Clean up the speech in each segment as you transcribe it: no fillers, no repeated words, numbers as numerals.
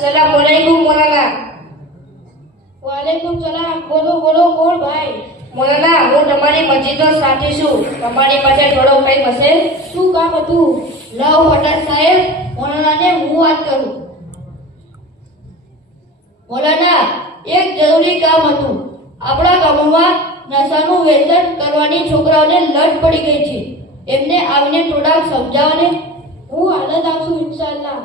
अस्सलामुअलैकुम मौलाना। વાલેકુમ સલામ. બોલો બોલો, કોણ ભાઈ? મૌલાના, હું તમારી મસ્જિદનો સાથી છું. તમારી પાસે થોડો ટાઈમ હશે? શું કામ હતું? લાવો પટેલ સાહેબ, મૌલાનાને હું વાત કરું. મૌલાના, એક જરૂરી કામ હતું. આપણા ગામમાં નશાનું વેચાણ કરવાની છોકરાઓને લત પડી ગઈ છે. એમને આવીને થોડાક સમજાવો ને. હું હાલ જ આવશું ઇન્શાઅલ્લાહ.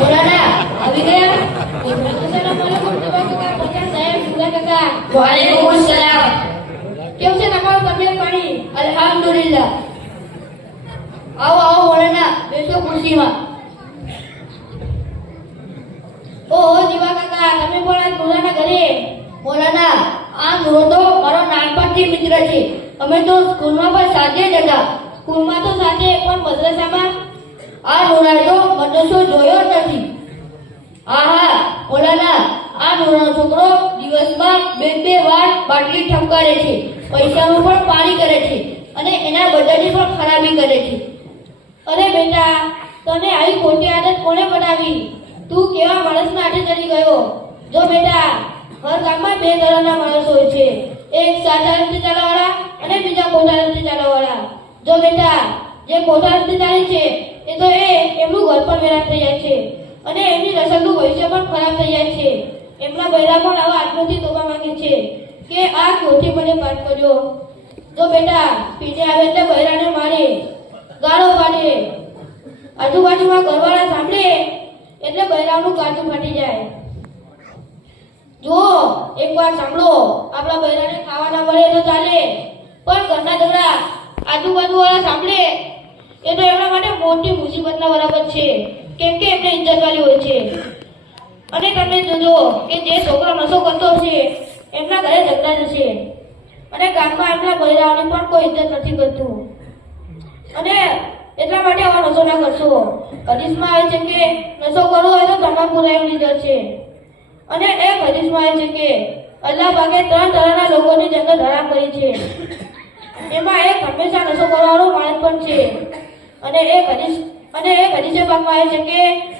મૌલાના આવી ગયા? અસલામુઅલૈકુમ જવાબ પટેલ સાહેબ, સુલા કાકા. વાલેકુમ અસલામ. કેવું છે તમારું તબિયત પાણી? અલ્હમ્દુલિલ્લાહ. આવો આવો મૌલાના, બેસો ખુરશીમાં. ઓહો જીવા કાકા, તમે પણ આજ મુલાના ઘરે? મૌલાના, આ નૂરો તો મારો નાનપણથી મિત્ર છે. અમે તો સ્કૂલમાં પણ સાથે જ હતા. સ્કૂલમાં તો સાથે, પણ મદ્રસામાં? આ નૂરાએ તો મદ્રસો જોયો જ નથી. હા મૌલાના, આ નૂરાનો છોકરો દિવસમાં બે વાર બાટલી ઠપકારે છે, પૈસાનું પણ પાણી કરે છે અને એના બધાની પણ ખરાબી કરે છે. અરે બેટા, તને આવી ખોટી આદત કોને બનાવી? તું કેવા માણસના હાથે ચડી ગયો? જો બેટા, હર ગામમાં બે તરહના માણસો હોય છે. એક સાચા રસ્તે ચાલવાવાળા અને બીજા ખોટા રસ્તે ચાલવાવાળા. જો બેટા, જે ખોટા રસ્તે ચાલે છે એ તો એમનું ઘર પણ વેરાન થઈ જાય છે અને એમની નસલનું ભવિષ્ય પણ ખરાબ થઈ જાય છે. એમના બૈરા પણ આવા આત્મથી તોબા માંગે છે કે આ ખોટી મને પાઠ કર્યો. જો બેટા, પીને આવે એટલે બૈરાને મારે, ગાળો પાડે. આજુબાજુમાં ઘરવાળા સાંભળે એટલે બૈરાનું કાચું ફાટી જાય. જો એક વાર સાંભળો, આપણા બૈરાને ખાવા ના મળે તો ચાલે, પણ ઘરના ઝઘડા આજુબાજુ વાળા સાંભળે એ તો એમના માટે મોટી મુસીબતના બરાબર છે, કેમ કે એમને ઇજ્જત વાળી હોય છે. અને તમે જોજો કે જે છોકરો નશો કરતો છે એમના ઘરે ઝઘડા જશે અને ગામમાં એમના બૈરાઓની પણ કોઈ ઇજ્જત નથી કરતું. અને એટલા માટે આવા નશો ના કરશો. હદીસમાં આવે છે કે નશો કરવો હોય તો તમાકુ લેવું લીધો છે. અને એક હદીસમાં આવે છે કે અલ્લાહ પાકે 3 તરહના લોકોની જન્નત હરામ કરી છે. એમાં એક હંમેશા નશો કરવાનો માણસ પણ છે. અને એક હદીસે પાકમાં આવે છે કે